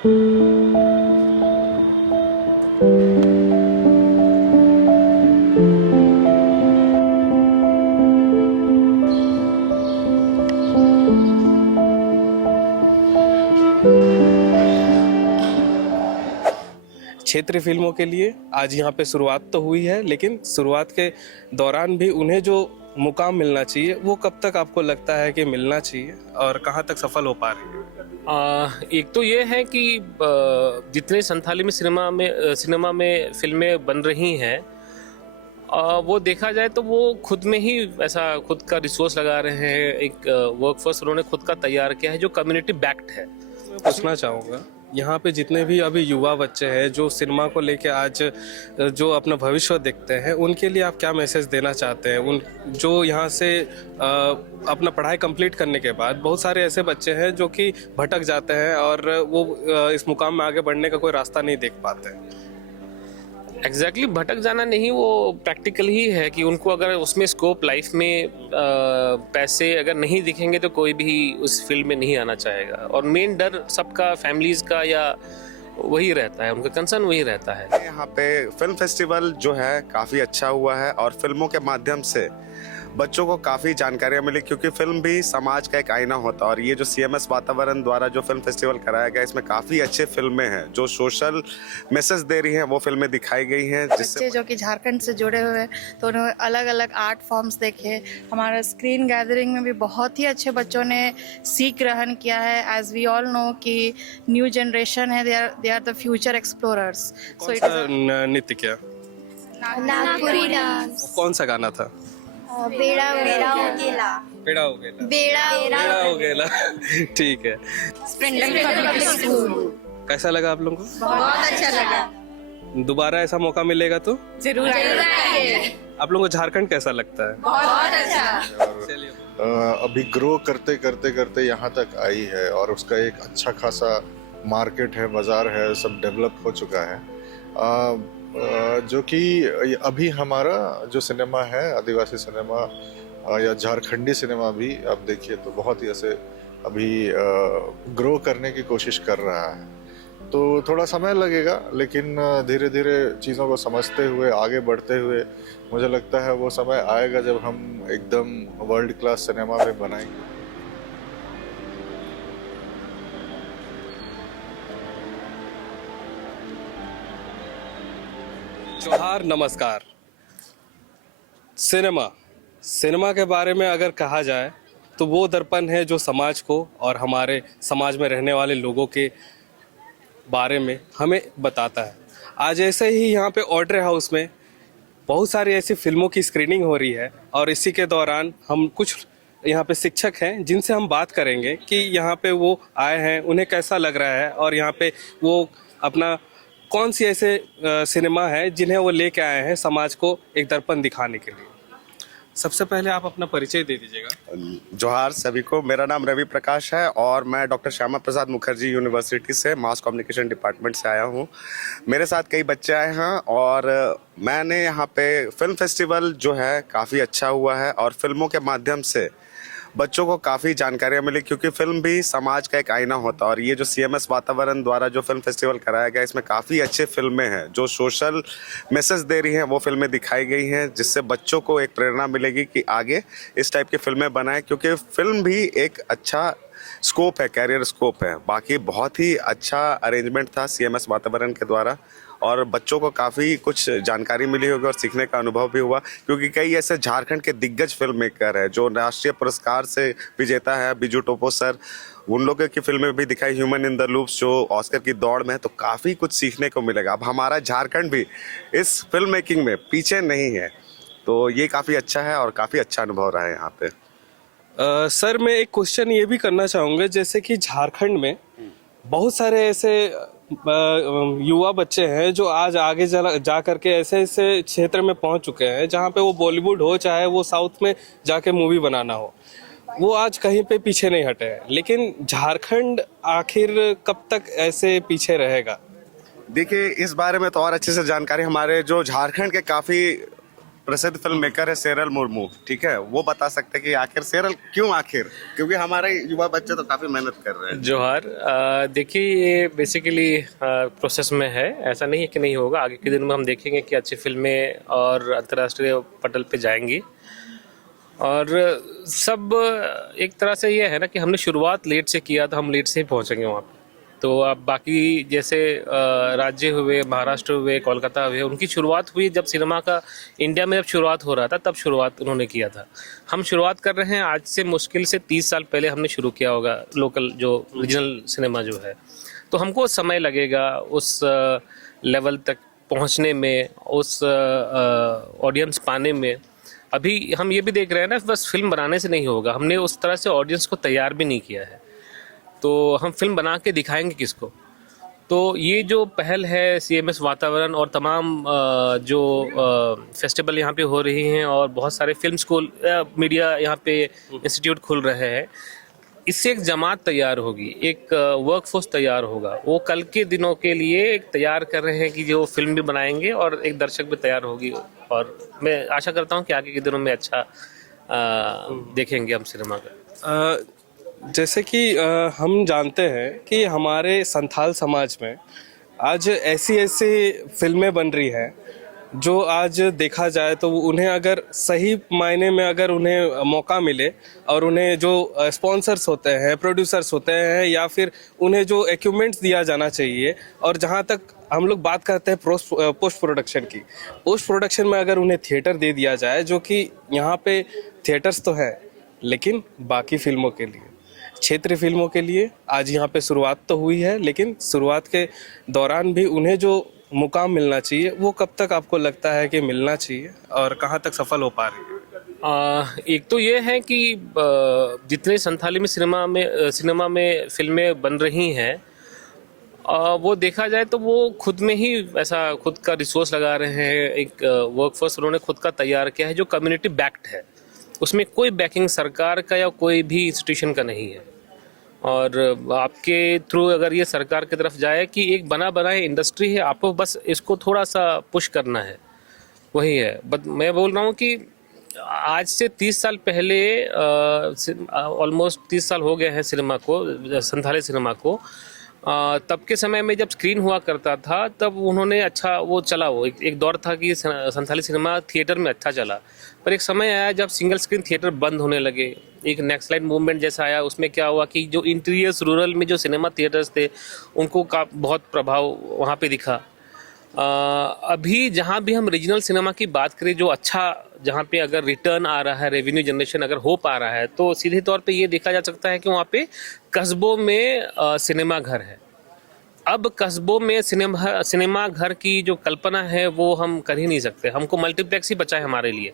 क्षेत्रीय फिल्मों के लिए आज यहाँ पे शुरुआत तो हुई है, लेकिन शुरुआत के दौरान भी उन्हें जो मुकाम मिलना चाहिए वो कब तक आपको लगता है कि मिलना चाहिए और कहाँ तक सफल हो पा रही है? एक तो ये है कि जितने संथाली में सिनेमा में फिल्में बन रही हैं, वो देखा जाए तो वो खुद में ही ऐसा खुद का रिसोर्स लगा रहे हैं। एक वर्कफोर्स उन्होंने खुद का तैयार किया है जो कम्युनिटी बैक्ड है। मैं पूछना चाहूँगा, यहाँ पे जितने भी अभी युवा बच्चे हैं जो सिनेमा को लेके आज जो अपना भविष्य देखते हैं, उनके लिए आप क्या मैसेज देना चाहते हैं? उन जो यहाँ से अपना पढ़ाई कंप्लीट करने के बाद बहुत सारे ऐसे बच्चे हैं जो कि भटक जाते हैं और वो इस मुकाम में आगे बढ़ने का कोई रास्ता नहीं देख पाते हैं। एग्जैक्टली भटक जाना नहीं, वो प्रैक्टिकल ही है कि उनको अगर उसमें स्कोप लाइफ में पैसे अगर नहीं दिखेंगे तो कोई भी उस फील्ड में नहीं आना चाहेगा। और मेन डर सबका फैमिलीज का या वही रहता है, उनका कंसर्न वही रहता है। यहाँ पे फिल्म फेस्टिवल जो है काफ़ी अच्छा हुआ है और फिल्मों के माध्यम से बच्चों को काफ़ी जानकारियाँ मिली, क्योंकि फिल्म भी समाज का एक आईना होता है। और ये जो CMS वातावरण द्वारा जो फिल्म फेस्टिवल कराया गया, इसमें काफ़ी अच्छे फिल्में हैं जो सोशल मैसेज दे रही हैं, वो फिल्में दिखाई गई हैं। बच्चे जो कि झारखंड से जुड़े हुए हैं तो उन्होंने अलग अलग आर्ट फॉर्म्स देखे। हमारा स्क्रीन गैदरिंग में भी बहुत ही अच्छे बच्चों ने सीख ग्रहण किया है। एज वी ऑल नो कि न्यू जनरेशन है, they are the future explorers. कौन सा नृत्य किया? नागपुरी डांस। कौन सा गाना था? बेड़ा हो गेला। पेड़ा हो गया, बेड़ा हो गया। ठीक है। कैसा लगा आप लोगों को? बहुत अच्छा लगा। दोबारा ऐसा मौका मिलेगा तो जरूर आएंगे। आप लोगों को झारखंड कैसा लगता है? बहुत अच्छा। अभी ग्रो करते करते करते यहाँ तक आई है और उसका एक अच्छा खासा मार्केट है, बाजार है, सब डेवलप हो चुका है। जो कि अभी हमारा जो सिनेमा है, आदिवासी सिनेमा या झारखंडी सिनेमा भी आप देखिए तो बहुत ही ऐसे अभी ग्रो करने की कोशिश कर रहा है। तो थोड़ा समय लगेगा, लेकिन धीरे धीरे चीज़ों को समझते हुए आगे बढ़ते हुए मुझे लगता है वो समय आएगा जब हम एकदम वर्ल्ड क्लास सिनेमा में बनाएंगे। जोहार, नमस्कार। सिनेमा के बारे में अगर कहा जाए तो वो दर्पण है जो समाज को और हमारे समाज में रहने वाले लोगों के बारे में हमें बताता है। आज ऐसे ही यहाँ पे ऑड्रे हाउस में बहुत सारी ऐसी फिल्मों की स्क्रीनिंग हो रही है और इसी के दौरान हम कुछ यहाँ पे शिक्षक हैं जिनसे हम बात करेंगे कि यहाँ पे वो आए हैं, उन्हें कैसा लग रहा है और यहाँ पे वो अपना कौन सी ऐसे सिनेमा है जिन्हें वो लेके आए हैं समाज को एक दर्पण दिखाने के लिए। सबसे पहले आप अपना परिचय दे दीजिएगा। जोहार सभी को, मेरा नाम रवि प्रकाश है और मैं डॉक्टर श्यामा प्रसाद मुखर्जी यूनिवर्सिटी से मास कम्युनिकेशन डिपार्टमेंट से आया हूँ। मेरे साथ कई बच्चे आए हैं और मैंने यहाँ पे फिल्म फेस्टिवल जो है काफ़ी अच्छा हुआ है और फिल्मों के माध्यम से बच्चों को काफ़ी जानकारियाँ मिली, क्योंकि फिल्म भी समाज का एक आईना होता है। और ये जो CMS वातावरण द्वारा जो फिल्म फेस्टिवल कराया गया, इसमें काफ़ी अच्छे फिल्में हैं जो सोशल मैसेज दे रही हैं, वो फिल्में दिखाई गई हैं, जिससे बच्चों को एक प्रेरणा मिलेगी कि आगे इस टाइप की फिल्में बनाएं, क्योंकि फिल्म भी एक अच्छा स्कोप है, कैरियर स्कोप है। बाकी बहुत ही अच्छा अरेंजमेंट था CMS वातावरण के द्वारा और बच्चों को काफ़ी कुछ जानकारी मिली होगी और सीखने का अनुभव भी हुआ, क्योंकि कई ऐसे झारखंड के दिग्गज फिल्म मेकर है जो राष्ट्रीय पुरस्कार से विजेता है, बिजू टोपो सर, उन लोगों की फिल्में भी दिखाई, ह्यूमन इन द लूप्स जो ऑस्कर की दौड़ में है। तो काफ़ी कुछ सीखने को मिलेगा। अब हमारा झारखंड भी इस फिल्म मेकिंग में पीछे नहीं है, तो ये काफ़ी अच्छा है और काफ़ी अच्छा अनुभव रहा है यहाँ पे। सर, मैं एक क्वेश्चन ये भी करना चाहूँगा, जैसे कि झारखंड में बहुत सारे ऐसे युवा बच्चे हैं जो आज आगे जा करके ऐसे ऐसे क्षेत्र में पहुंच चुके हैं जहां पे वो बॉलीवुड हो चाहे वो साउथ में जाके मूवी बनाना हो, वो आज कहीं पे पीछे नहीं हटे हैं। लेकिन झारखंड आखिर कब तक ऐसे पीछे रहेगा? देखिए, इस बारे में तो और अच्छे से जानकारी हमारे जो झारखंड के काफ़ी प्रसिद्ध फिल्म मेकर है सेरल मुर्मू, ठीक है, वो बता सकते हैं कि आखिर सेरल क्यों आखिर, क्योंकि हमारे युवा बच्चे तो काफी मेहनत कर रहे हैं। जोहार। देखिए, ये बेसिकली प्रोसेस में है, ऐसा नहीं है कि नहीं होगा। आगे के दिनों में हम देखेंगे कि अच्छी फिल्में और अंतर्राष्ट्रीय पटल पे जाएंगी। और सब एक तरह से ये है ना कि हमने शुरुआत लेट से किया तो हम लेट से ही पहुंचेंगे वहाँ पे। तो अब बाकी जैसे राज्य हुए, महाराष्ट्र हुए, कोलकाता हुए, उनकी शुरुआत हुई जब सिनेमा का इंडिया में जब शुरुआत हो रहा था, तब शुरुआत उन्होंने किया था। हम शुरुआत कर रहे हैं आज से मुश्किल से 30 साल पहले हमने शुरू किया होगा लोकल जो रीजनल सिनेमा जो है। तो हमको समय लगेगा उस लेवल तक पहुंचने में, उस ऑडियंस पाने में। अभी हम ये भी देख रहे हैं ना, बस फिल्म बनाने से नहीं होगा, हमने उस तरह से ऑडियंस को तैयार भी नहीं किया है। तो हम फिल्म बना के दिखाएंगे किसको। तो ये जो पहल है CMS वातावरण और तमाम जो फेस्टिवल यहाँ पे हो रही हैं और बहुत सारे फिल्म स्कूल, मीडिया यहाँ पे इंस्टीट्यूट खुल रहे हैं, इससे एक जमात तैयार होगी, एक वर्कफोर्स तैयार होगा। वो कल के दिनों के लिए एक तैयार कर रहे हैं कि जो फिल्म भी बनाएंगे और एक दर्शक भी तैयार होगी। और मैं आशा करता हूँ कि आगे के दिनों में अच्छा देखेंगे हम सिनेमा का। जैसे कि हम जानते हैं कि हमारे संथाल समाज में आज ऐसी ऐसी फिल्में बन रही हैं जो आज देखा जाए तो उन्हें अगर सही मायने में अगर उन्हें मौका मिले और उन्हें जो स्पॉन्सर्स होते हैं, प्रोड्यूसर्स होते हैं, या फिर उन्हें जो इक्विपमेंट्स दिया जाना चाहिए, और जहाँ तक हम लोग बात करते हैं पोस्ट प्रोडक्शन की, पोस्ट प्रोडक्शन में अगर उन्हें थिएटर दे दिया जाए, जो कि यहाँ पे थिएटर्स तो है लेकिन बाकी फिल्मों के लिए, क्षेत्रीय फिल्मों के लिए आज यहाँ पे शुरुआत तो हुई है, लेकिन शुरुआत के दौरान भी उन्हें जो मुकाम मिलना चाहिए वो कब तक आपको लगता है कि मिलना चाहिए और कहाँ तक सफल हो पा रही है? एक तो ये है कि जितने संथाली में सिनेमा में फिल्में बन रही हैं, वो देखा जाए तो वो खुद में ही ऐसा खुद का रिसोर्स लगा रहे हैं। एक वर्कफोर्स उन्होंने खुद का तैयार किया है जो कम्युनिटी बैक्ड है। उसमें कोई बैकिंग सरकार का या कोई भी इंस्टीट्यूशन का नहीं है। और आपके थ्रू अगर ये सरकार की तरफ जाए कि एक बना बनाए इंडस्ट्री है, आपको बस इसको थोड़ा सा पुश करना है, वही है। बट मैं बोल रहा हूँ कि आज से 30 साल पहले, ऑलमोस्ट 30 साल हो गए हैं सिनेमा को, संथाली सिनेमा को। तब के समय में जब स्क्रीन हुआ करता था तब उन्होंने अच्छा वो चला, वो एक दौर था कि संथाली सिनेमा थिएटर में अच्छा चला। पर एक समय आया जब सिंगल स्क्रीन थिएटर बंद होने लगे, एक नेक्स्ट लाइन मूवमेंट जैसा आया। उसमें क्या हुआ कि जो इंटीरियर्स रूरल में जो सिनेमा थिएटर्स थे उनको का बहुत प्रभाव वहाँ पे दिखा। अभी जहाँ भी हम रीजनल सिनेमा की बात करें, जो अच्छा जहाँ पे अगर रिटर्न आ रहा है, रेवेन्यू जनरेशन अगर हो पा रहा है, तो सीधे तौर पे ये देखा जा सकता है कि वहाँ पे कस्बों में सिनेमा घर है। अब कस्बों में सिनेमा घर की जो कल्पना है वो हम कर ही नहीं सकते। हमको मल्टीप्लेक्स ही बचा है हमारे लिए,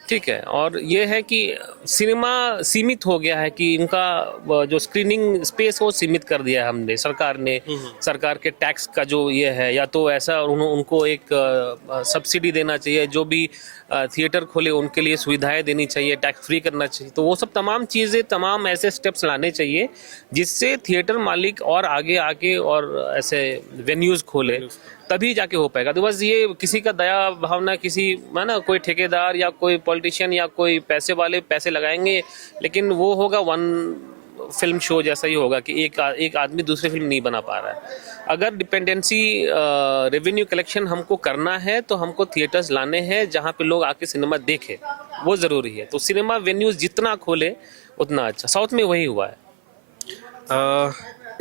ठीक है। और ये है कि सिनेमा सीमित हो गया है कि इनका जो स्क्रीनिंग स्पेस वो सीमित कर दिया है हमने, सरकार ने। सरकार के टैक्स का जो ये है, या तो ऐसा उनको एक सब्सिडी देना चाहिए, जो भी थिएटर खोले उनके लिए सुविधाएं देनी चाहिए, टैक्स फ्री करना चाहिए। तो वो सब तमाम चीज़ें, तमाम ऐसे स्टेप्स लाने चाहिए जिससे थिएटर मालिक और आगे आके और ऐसे वेन्यूज़ खोले, तभी जाके हो पाएगा। तो बस ये किसी का दया भावना, किसी है ना, कोई ठेकेदार या कोई पॉलिटिशियन या कोई पैसे वाले पैसे लगाएंगे, लेकिन वो होगा वन फिल्म शो जैसा ही होगा कि एक आदमी दूसरी फिल्म नहीं बना पा रहा है। अगर डिपेंडेंसी रेवेन्यू कलेक्शन हमको करना है तो हमको थिएटर्स लाने हैं जहाँ पे लोग आके सिनेमा देखें, वो ज़रूरी है। तो सिनेमा वेन्यूज़ जितना खोले उतना अच्छा। साउथ में वही हुआ है।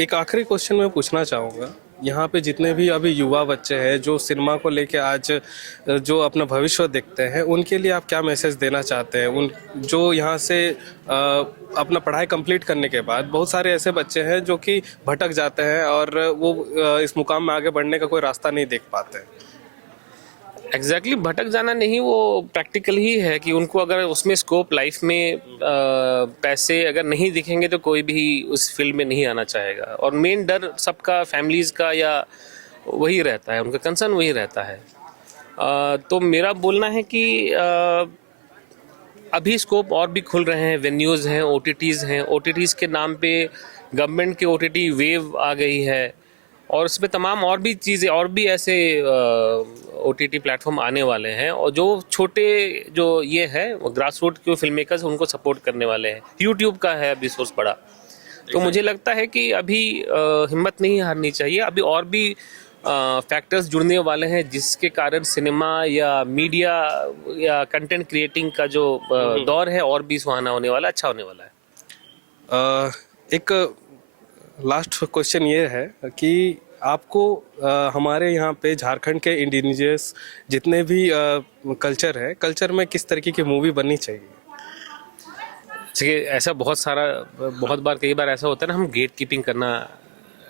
एक आखिरी क्वेश्चन मैं पूछना चाहूँगा, यहाँ पे जितने भी अभी युवा बच्चे हैं जो सिनेमा को लेके आज जो अपना भविष्य देखते हैं, उनके लिए आप क्या मैसेज देना चाहते हैं? उन जो यहाँ से अपना पढ़ाई कंप्लीट करने के बाद बहुत सारे ऐसे बच्चे हैं जो कि भटक जाते हैं और वो इस मुकाम में आगे बढ़ने का कोई रास्ता नहीं देख पाते हैं। एग्जैक्टली भटक जाना नहीं, वो प्रैक्टिकल ही है कि उनको अगर उसमें स्कोप लाइफ में पैसे अगर नहीं दिखेंगे तो कोई भी उस फील्ड में नहीं आना चाहेगा। और मेन डर सबका फैमिलीज़ का या वही रहता है, उनका कंसर्न वही रहता है। तो मेरा बोलना है कि अभी स्कोप और भी खुल रहे हैं, वेन्यूज़ हैं, OTTs हैं। OTTs के नाम पे गवर्नमेंट की OTT वेव आ गई है और उसमें तमाम और भी चीज़ें और भी ऐसे OTT प्लेटफॉर्म आने वाले हैं, और जो छोटे जो ये है ग्रास रूट के फिल्म मेकर्स उनको सपोर्ट करने वाले हैं। यूट्यूब का है अभी सोर्स बड़ा, तो मुझे लगता है कि अभी हिम्मत नहीं हारनी चाहिए। अभी और भी फैक्टर्स जुड़ने वाले हैं जिसके कारण सिनेमा या मीडिया या कंटेंट क्रिएटिंग का जो दौर है और भी सुहाना होने वाला, अच्छा होने वाला है। एक लास्ट क्वेश्चन ये है कि आपको हमारे यहाँ पे झारखंड के इंडिजिनियस जितने भी कल्चर है, कल्चर में किस तरीके की मूवी बननी चाहिए? देखिए, ऐसा बहुत बार कई बार ऐसा होता है ना, हम गेट कीपिंग करना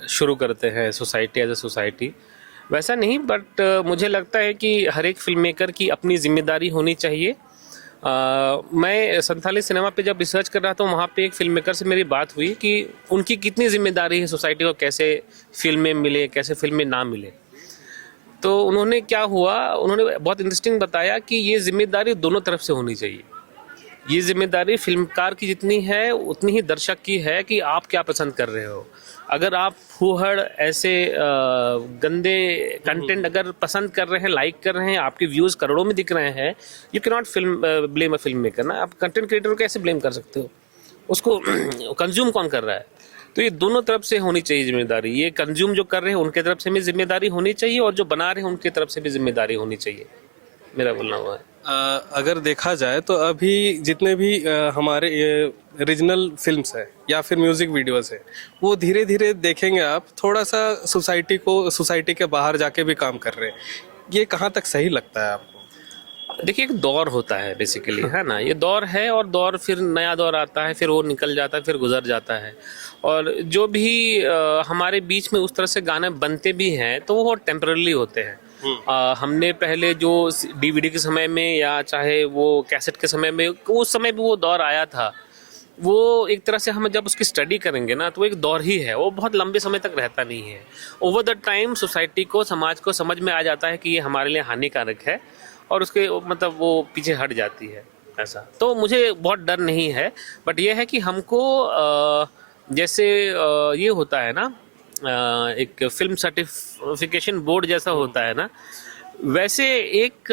शुरू करते हैं सोसाइटी एज ए सोसाइटी। वैसा नहीं, बट मुझे लगता है कि हर एक फिल्म मेकर की अपनी जिम्मेदारी होनी चाहिए। मैं संथाली सिनेमा पे जब रिसर्च कर रहा था, वहाँ पे एक फिल्म मेकर से मेरी बात हुई कि उनकी कितनी जिम्मेदारी है सोसाइटी को, कैसे फिल्में मिले, कैसे फिल्में ना मिले। तो उन्होंने क्या हुआ, उन्होंने बहुत इंटरेस्टिंग बताया कि ये जिम्मेदारी दोनों तरफ से होनी चाहिए। ये जिम्मेदारी फिल्मकार की जितनी है उतनी ही दर्शक की है कि आप क्या पसंद कर रहे हो। अगर आप फूहड़ ऐसे गंदे कंटेंट अगर पसंद कर रहे हैं, लाइक कर रहे हैं, आपके व्यूज़ करोड़ों में दिख रहे हैं, you can not blame a film maker ना। आप कंटेंट क्रिएटर को कैसे ब्लेम कर सकते हो? उसको कंज्यूम कौन कर रहा है? तो ये दोनों तरफ से होनी चाहिए जिम्मेदारी। ये कंज्यूम जो कर रहे हैं उनके तरफ से भी जिम्मेदारी होनी चाहिए, और जो बना रहे हैं उनकी तरफ से भी जिम्मेदारी होनी चाहिए, मेरा बोलना हुआ है। अगर देखा जाए तो अभी जितने भी हमारे रीजनल फिल्म्स है या फिर म्यूजिक वीडियोस है, वो धीरे धीरे देखेंगे आप थोड़ा सा सोसाइटी के बाहर जाके भी काम कर रहे हैं। ये कहाँ तक सही लगता है आपको? देखिए, एक दौर होता है बेसिकली, है ना। ये दौर है, और दौर फिर नया दौर आता है, फिर वो निकल जाता है, फिर गुजर जाता है। और जो भी हमारे बीच में उस तरह से गाने बनते भी हैं तो वो टेम्पररी होते हैं। हमने पहले जो DVD के समय में या चाहे वो कैसेट के समय में, उस समय भी वो दौर आया था। वो एक तरह से हम जब उसकी स्टडी करेंगे ना, तो वो एक दौर ही है, वो बहुत लंबे समय तक रहता नहीं है। ओवर द टाइम सोसाइटी को, समाज को समझ में आ जाता है कि ये हमारे लिए हानिकारक है, और उसके मतलब वो पीछे हट जाती है। ऐसा तो मुझे बहुत डर नहीं है, बट ये है कि हमको जैसे ये होता है ना, एक फिल्म सर्टिफिकेशन बोर्ड जैसा होता है ना, वैसे एक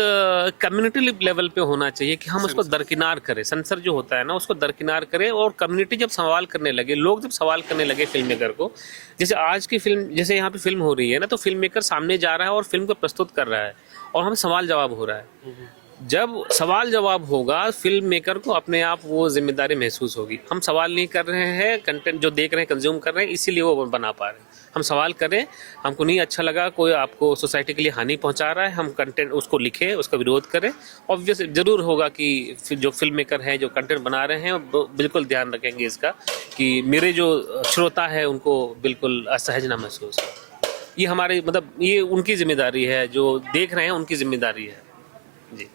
कम्युनिटी लेवल पे होना चाहिए कि हम उसको दरकिनार करें। सेंसर जो होता है ना, उसको दरकिनार करें, और कम्युनिटी जब सवाल करने लगे, लोग जब सवाल करने लगे फिल्म मेकर को, जैसे आज की फिल्म, जैसे यहाँ पे फिल्म हो रही है ना, तो फिल्म मेकर सामने जा रहा है और फिल्म को प्रस्तुत कर रहा है, और हम सवाल जवाब हो रहा है। जब सवाल जवाब होगा, फिल्म मेकर को अपने आप वो जिम्मेदारी महसूस होगी। हम सवाल नहीं कर रहे हैं, कंटेंट जो देख रहे हैं, कंज्यूम कर रहे हैं, इसीलिए वो बना पा रहे हैं। हम सवाल करें, हमको नहीं अच्छा लगा, कोई आपको सोसाइटी के लिए हानि पहुंचा रहा है, हम कंटेंट उसको लिखें, उसका विरोध करें। ऑब्वियस जरूर होगा कि जो फिल्म मेकर हैं, जो कंटेंट बना रहे हैं, बिल्कुल ध्यान रखेंगे इसका कि मेरे जो श्रोता है उनको बिल्कुल असहज ना महसूस हो। ये हमारे मतलब ये उनकी जिम्मेदारी है, जो देख रहे हैं उनकी जिम्मेदारी है जी।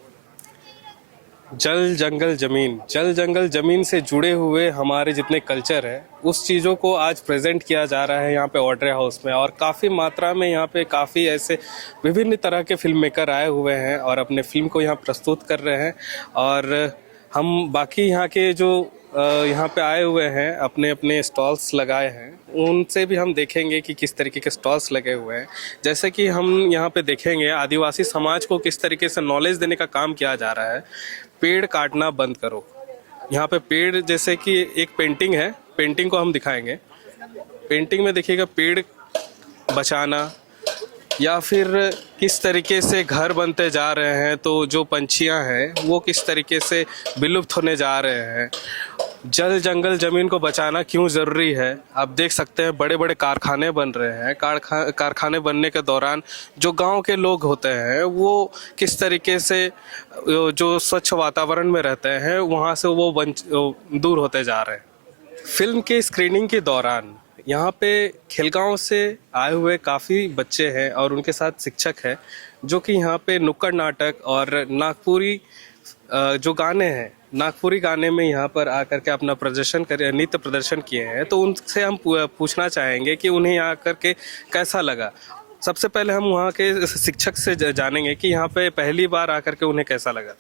जल जंगल जमीन से जुड़े हुए हमारे जितने कल्चर है, उस चीज़ों को आज प्रेजेंट किया जा रहा है यहाँ पे ऑड्रे हाउस में, और काफ़ी मात्रा में यहाँ पे काफ़ी ऐसे विभिन्न तरह के फिल्म मेकर आए हुए हैं और अपने फिल्म को यहाँ प्रस्तुत कर रहे हैं। और हम बाकी यहाँ के जो यहाँ पे आए हुए हैं, अपने अपने स्टॉल्स लगाए हैं, उनसे भी हम देखेंगे कि किस तरीके के स्टॉल्स लगे हुए हैं। जैसे कि हम यहाँ पे देखेंगे आदिवासी समाज को किस तरीके से नॉलेज देने का काम किया जा रहा है। पेड़ काटना बंद करो। यहाँ पे पेड़, जैसे कि एक पेंटिंग है, पेंटिंग को हम दिखाएंगे। पेंटिंग में देखिएगा पेड़ बचाना, या फिर किस तरीके से घर बनते जा रहे हैं, तो जो पंछियाँ हैं वो किस तरीके से विलुप्त होने जा रहे हैं। जल जंगल जमीन को बचाना क्यों ज़रूरी है, आप देख सकते हैं बड़े बड़े कारखाने बन रहे हैं। कारखाने बनने के दौरान जो गांव के लोग होते हैं वो किस तरीके से जो स्वच्छ वातावरण में रहते हैं वहाँ से वो दूर होते जा रहे हैं। फिल्म के स्क्रीनिंग के दौरान यहाँ पे खिलगांव से आए हुए काफ़ी बच्चे हैं और उनके साथ शिक्षक हैं, जो कि यहाँ पे नुक्कड़ नाटक और नागपुरी जो गाने हैं, नागपुरी गाने में यहाँ पर आकर के अपना नृत्य प्रदर्शन किए हैं। तो उनसे हम पूछना चाहेंगे कि उन्हें यहाँ आकर के कैसा लगा। सबसे पहले हम वहाँ के शिक्षक से जानेंगे कि यहाँ पे पहली बार आकर के उन्हें कैसा लगा।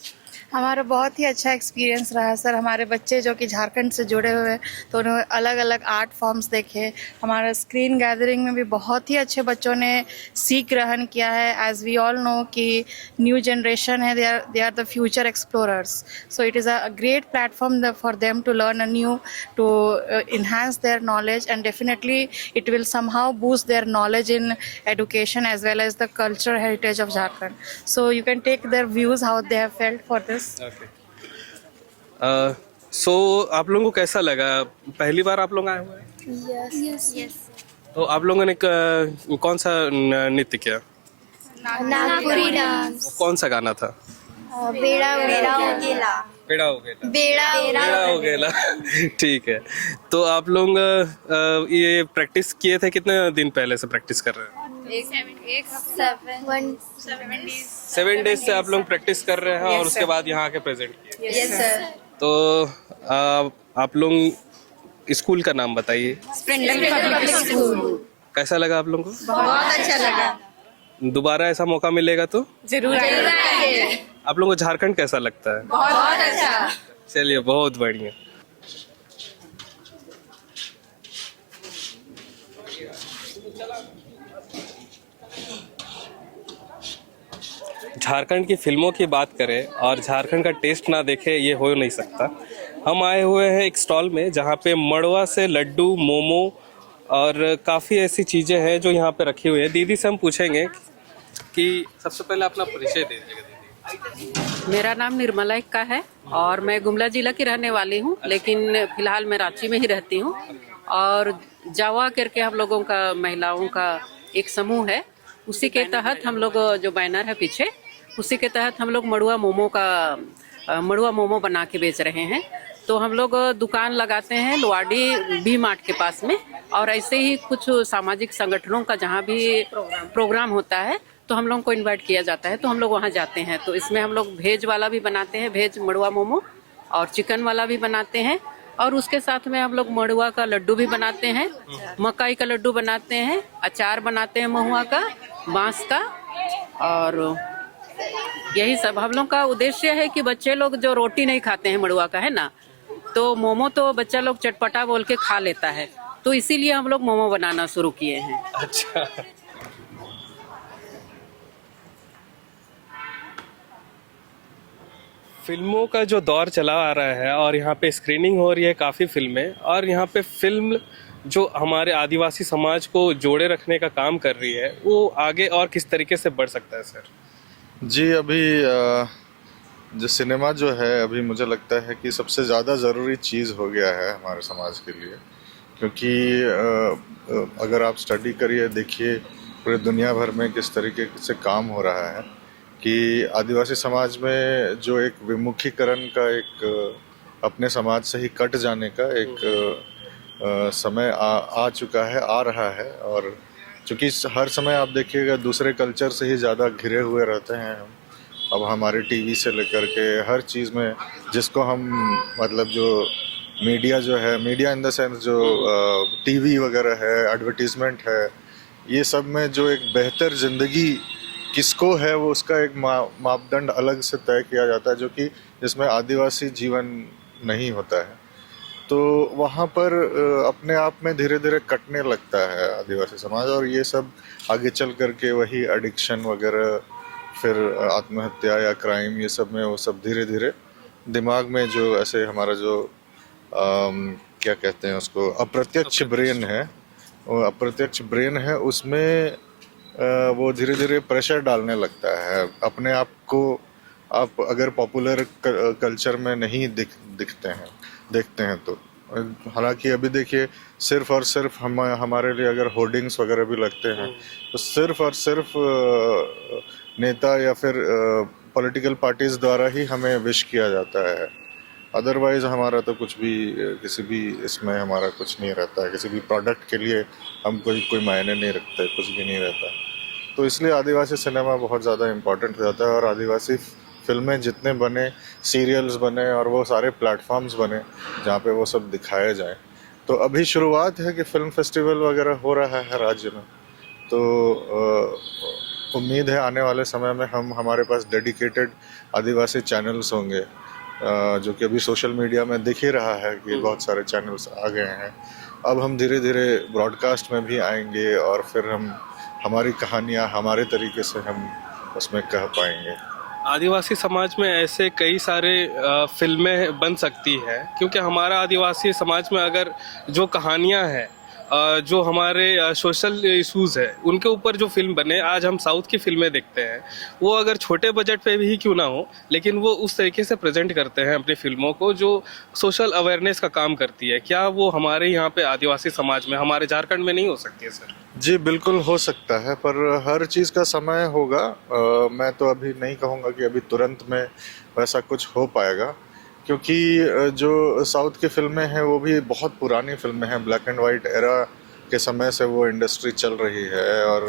हमारा बहुत ही अच्छा एक्सपीरियंस रहा सर। हमारे बच्चे जो कि झारखंड से जुड़े हुए हैं तो उन्होंने अलग अलग आर्ट फॉर्म्स देखे। हमारा स्क्रीन गैदरिंग में भी बहुत ही अच्छे बच्चों ने सीख ग्रहण किया है। एज वी ऑल नो कि न्यू जनरेशन है, they are the future explorers, so it is a great platform for them to learn a new, to enhance their knowledge, and definitely it will somehow boost their knowledge in education as well as the cultural heritage of Jharkhand. So you can take their views how they have felt for this. सो आप लोगों को कैसा लगा? पहली बार आप लोग आए हुए हैं? यस। तो आप लोगों ने कौन सा नृत्य किया? नागपुरी डांस। कौन सा गाना था? बेड़ा बेड़ा उगेला। पेड़ा हो गया। बेड़ा पेड़ा हो गया। ठीक है। तो आप लोग ये प्रैक्टिस किए थे, कितने दिन पहले से प्रैक्टिस कर रहे हैं? 7 डेज से आप लोग प्रैक्टिस कर रहे हैं और उसके बाद यहाँ आके प्रेजेंट किए। Yes sir. तो आप लोग स्कूल का नाम बताइए। Splendor public school. कैसा लगा आप लोगों को? बहुत अच्छा लगा। दोबारा ऐसा मौका मिलेगा तो जरूर आएंगे। आप लोगों को झारखंड कैसा लगता है? बहुत अच्छा। चलिए, बहुत बढ़िया। झारखंड की फिल्मों की बात करें और झारखंड का टेस्ट ना देखे, ये हो नहीं सकता। हम आए हुए हैं एक स्टॉल में जहाँ पे मड़वा से लड्डू, मोमो और काफ़ी ऐसी चीज़ें हैं जो यहाँ पे रखी हुई है। दीदी से हम पूछेंगे कि सबसे पहले अपना परिचय दे दीजिएगा। दीदी, मेरा नाम निर्मला इक्का है और मैं गुमला जिला की रहने वाली हूँ, लेकिन फिलहाल मैं रांची में ही रहती हूँ। और जावा करके हम लोगों का, महिलाओं का एक समूह है, उसी के तहत हम लोग, जो बैनर है पीछे, उसी के तहत हम लोग मड़ुआ मोमो बना के बेच रहे हैं। तो हम लोग दुकान लगाते हैं लोवाडी बी मार्ट के पास में, और ऐसे ही कुछ सामाजिक संगठनों का जहाँ भी प्रोग्राम होता है तो हम लोगों को इनवाइट किया जाता है, तो हम लोग वहाँ जाते हैं। तो इसमें हम लोग वेज वाला भी बनाते हैं, वेज मड़ुआ मोमो, और चिकन वाला भी बनाते हैं, और उसके साथ में हम लोग मड़ुआ का लड्डू भी बनाते हैं, मकाई का लड्डू बनाते हैं, अचार बनाते हैं महुआ का, बांस का, और यही सब। हम लोग का उद्देश्य है कि बच्चे लोग जो रोटी नहीं खाते हैं मड़ुआ का, है ना, तो मोमो तो बच्चा लोग चटपटा बोल के खा लेता है, तो इसीलिए हम लोग मोमो बनाना शुरू किए हैं। अच्छा। फिल्मों का जो दौर चला आ रहा है और यहाँ पे स्क्रीनिंग हो रही है काफ़ी फिल्में, और यहाँ पे फिल्म जो हमारे आदिवासी समाज को जोड़े रखने का काम कर रही है, वो आगे और किस तरीके से बढ़ सकता है सर? जी, अभी जो सिनेमा जो है, अभी मुझे लगता है कि सबसे ज़्यादा ज़रूरी चीज़ हो गया है हमारे समाज के लिए। क्योंकि अगर आप स्टडी करिए, देखिए पूरे दुनिया भर में किस तरीके से काम हो रहा है कि आदिवासी समाज में जो एक विमुखीकरण का, एक अपने समाज से ही कट जाने का एक समय आ चुका है, आ रहा है। और चूँकि हर समय आप देखिएगा दूसरे कल्चर से ही ज़्यादा घिरे हुए रहते हैं हम। अब हमारे टीवी से लेकर के हर चीज़ में, जिसको हम मतलब जो मीडिया जो है, मीडिया इन द सेंस जो टीवी वगैरह है, एडवर्टीजमेंट है, ये सब में जो एक बेहतर ज़िंदगी किसको है, वो उसका एक मापदंड अलग से तय किया जाता है, जो कि जिसमें आदिवासी जीवन नहीं होता है। तो वहाँ पर अपने आप में धीरे धीरे कटने लगता है आदिवासी समाज, और ये सब आगे चल करके वही एडिक्शन वगैरह, फिर आत्महत्या या क्राइम, ये सब में वो सब धीरे धीरे दिमाग में जो ऐसे हमारा जो क्या कहते हैं उसको, अप्रत्यक्ष ब्रेन है, वो अप्रत्यक्ष ब्रेन है, उसमें वो धीरे धीरे प्रेशर डालने लगता है अपने आप को। आप अगर पॉपुलर कल्चर में नहीं देखते हैं तो, हालांकि अभी देखिए सिर्फ और सिर्फ हमारे लिए अगर होर्डिंग्स वगैरह भी लगते हैं तो सिर्फ और सिर्फ नेता या फिर पॉलिटिकल पार्टीज द्वारा ही हमें विश किया जाता है। अदरवाइज हमारा तो कुछ भी, किसी भी इसमें हमारा कुछ नहीं रहता है, किसी भी प्रोडक्ट के लिए हम कोई मायने नहीं रखते, कुछ भी नहीं रहता। तो इसलिए आदिवासी सिनेमा बहुत ज़्यादा इम्पोर्टेंट हो जाता है, और आदिवासी फिल्में जितने बने, सीरियल्स बने, और वो सारे प्लेटफॉर्म्स बने जहाँ पे वो सब दिखाए जाएं। तो अभी शुरुआत है कि फिल्म फेस्टिवल वगैरह हो रहा है राज्य में, तो उम्मीद है आने वाले समय में हमारे पास डेडिकेटेड आदिवासी चैनल्स होंगे, जो कि अभी सोशल मीडिया में दिख ही रहा है कि बहुत सारे चैनल्स आ गए हैं। अब हम धीरे धीरे ब्रॉडकास्ट में भी आएंगे और फिर हम हमारी कहानियाँ हमारे तरीके से हम उसमें कह पाएंगे। आदिवासी समाज में ऐसे कई सारे फिल्में बन सकती है, क्योंकि हमारा आदिवासी समाज में अगर जो कहानियां हैं, जो हमारे सोशल इश्यूज है, उनके ऊपर जो फिल्म बने, आज हम साउथ की फिल्में देखते हैं, वो अगर छोटे बजट पे भी क्यों ना हो, लेकिन वो उस तरीके से प्रेजेंट करते हैं अपनी फिल्मों को जो सोशल अवेयरनेस का काम करती है। क्या वो हमारे यहाँ पे आदिवासी समाज में, हमारे झारखंड में नहीं हो सकती है सर? जी बिल्कुल हो सकता है, पर हर चीज़ का समय होगा। मैं तो अभी नहीं कहूँगा कि अभी तुरंत में वैसा कुछ हो पाएगा, क्योंकि जो साउथ की फिल्में हैं वो भी बहुत पुरानी फिल्में हैं, ब्लैक एंड वाइट एरा के समय से वो इंडस्ट्री चल रही है और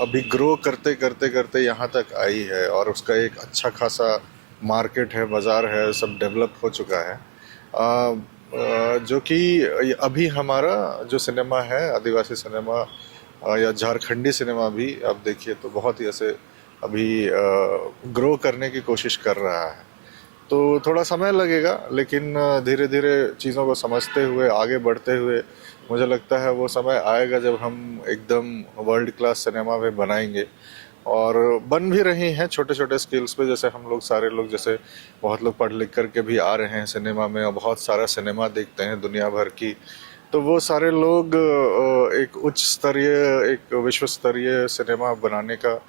अभी ग्रो करते करते करते यहाँ तक आई है और उसका एक अच्छा खासा मार्केट है, बाज़ार है, सब डेवलप हो चुका है। जो कि अभी हमारा जो सिनेमा है, आदिवासी सिनेमा या झारखंडी सिनेमा भी आप देखिए तो बहुत ही ऐसे अभी ग्रो करने की कोशिश कर रहा है। तो थोड़ा समय लगेगा, लेकिन धीरे धीरे चीज़ों को समझते हुए आगे बढ़ते हुए मुझे लगता है वो समय आएगा जब हम एकदम वर्ल्ड क्लास सिनेमा में बनाएंगे, और बन भी रही हैं छोटे छोटे स्केल्स पे। जैसे हम लोग सारे लोग, जैसे बहुत लोग पढ़ लिख करके भी आ रहे हैं सिनेमा में और बहुत सारा सिनेमा देखते हैं दुनिया भर की, तो वो सारे लोग एक उच्च स्तरीय, एक विश्व स्तरीय सिनेमा बनाने का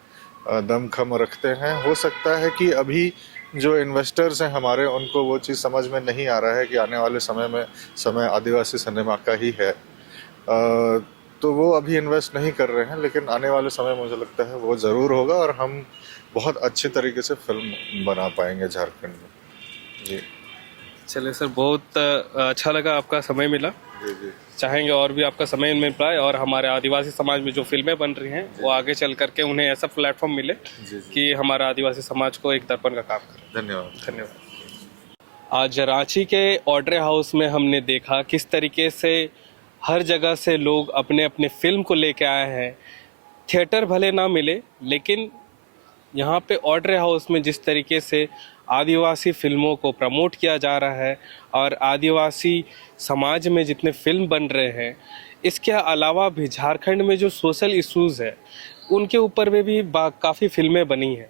दमखम रखते हैं। हो सकता है कि अभी जो इन्वेस्टर्स हैं हमारे, उनको वो चीज़ समझ में नहीं आ रहा है कि आने वाले समय में समय आदिवासी सिनेमा का ही है, तो वो अभी इन्वेस्ट नहीं कर रहे हैं, लेकिन आने वाले समय मुझे लगता है वो ज़रूर होगा और हम बहुत अच्छे तरीके से फिल्म बना पाएंगे झारखंड में। जी चलिए सर, बहुत अच्छा लगा आपका समय मिला। जी जी चाहेंगे और भी आपका समय मिल पाए और हमारे आदिवासी समाज में जो फिल्में बन रही हैं वो आगे चल करके उन्हें ऐसा प्लेटफॉर्म मिले कि हमारा आदिवासी समाज को एक दर्पण का काम करे। धन्यवाद। धन्यवाद। आज रांची के ऑड्रे हाउस में हमने देखा किस तरीके से हर जगह से लोग अपने अपने फिल्म को लेके आए हैं। थिएटर भले ना मिले, लेकिन यहाँ पे ऑड्रे हाउस में जिस तरीके से आदिवासी फिल्मों को प्रमोट किया जा रहा है और आदिवासी समाज में जितने फिल्म बन रहे हैं, इसके अलावा भी झारखंड में जो सोशल इश्यूज़ है उनके ऊपर में भी काफ़ी फिल्में बनी हैं।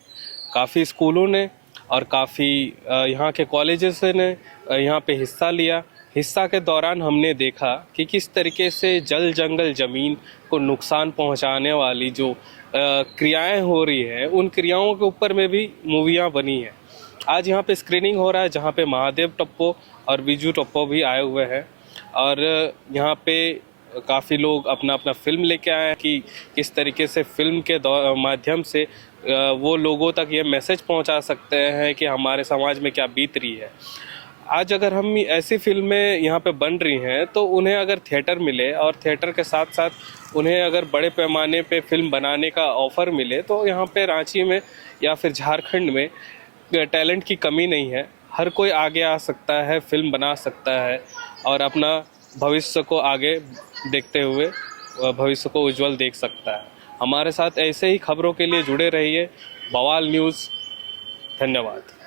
काफ़ी स्कूलों ने और काफ़ी यहाँ के कॉलेजेस ने यहाँ पे हिस्सा लिया। हिस्सा के दौरान हमने देखा कि किस तरीके से जल जंगल ज़मीन को नुकसान पहुँचाने वाली जो क्रियाएं हो रही हैं, उन क्रियाओं के ऊपर में भी मूवियाँ बनी हैं। आज यहाँ पे स्क्रीनिंग हो रहा है जहाँ पे महादेव टप्पो और बीजू टप्पो भी आए हुए हैं और यहाँ पे काफ़ी लोग अपना अपना फिल्म लेके आए हैं कि किस तरीके से फिल्म के माध्यम से वो लोगों तक ये मैसेज पहुँचा सकते हैं कि हमारे समाज में क्या बीत रही है। आज अगर हम ऐसी फिल्में यहाँ पे बन रही हैं तो उन्हें अगर थिएटर मिले और थिएटर के साथ साथ उन्हें अगर बड़े पैमाने पे फिल्म बनाने का ऑफ़र मिले, तो यहाँ पे रांची में या फिर झारखंड में टैलेंट की कमी नहीं है। हर कोई आगे आ सकता है, फिल्म बना सकता है और अपना भविष्य को आगे देखते हुए भविष्य को उज्जवल देख सकता है। हमारे साथ ऐसे ही खबरों के लिए जुड़े रहिए। बवाल न्यूज़। धन्यवाद।